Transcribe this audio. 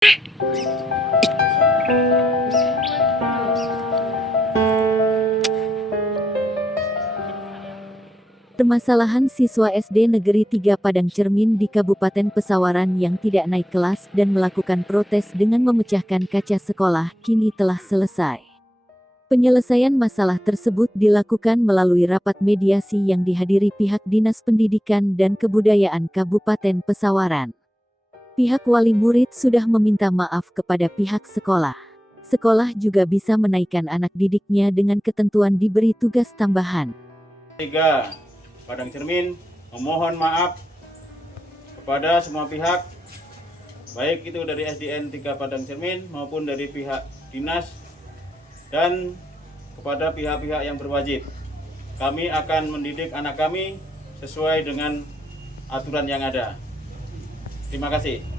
Permasalahan siswa SD Negeri 3 Padang Cermin di Kabupaten Pesawaran yang tidak naik kelas dan melakukan protes dengan memecahkan kaca sekolah kini telah selesai. Penyelesaian masalah tersebut dilakukan melalui rapat mediasi yang dihadiri pihak Dinas Pendidikan dan Kebudayaan Kabupaten Pesawaran. Pihak wali murid sudah meminta maaf kepada pihak sekolah. Sekolah juga bisa menaikkan anak didiknya dengan ketentuan diberi tugas tambahan. 3 Padang Cermin memohon maaf kepada semua pihak, baik itu dari SDN 3 Padang Cermin maupun dari pihak dinas dan kepada pihak-pihak yang berwajib. Kami akan mendidik anak kami sesuai dengan aturan yang ada. Terima kasih.